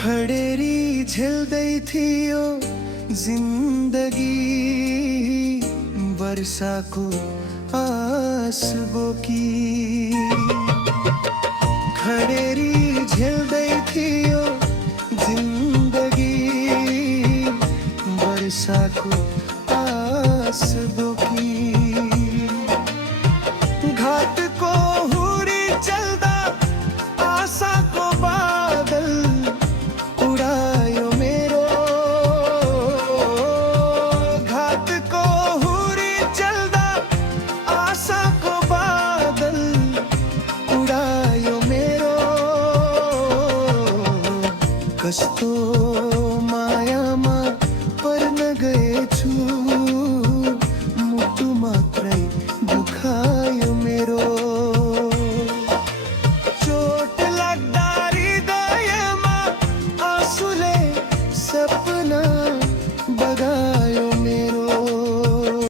खडेरी झेल्दै थियो जिन्दगी, वर्षाको आस बोकी। खडेरी झेल्दै थियो जिन्दगी, वर्षाको आस बोकी। घाटको हुरी चल्दा आशाको बादल उडायो मेरो। घाटको हुरी चल्दा आशाको बादल उडायो मेरो। कस्तो मायामा पर्न गएछु, मुटु मात्रै दुखायो मेरो। चोट लाग्दा हृदयमा आँसुले सपना बगायो।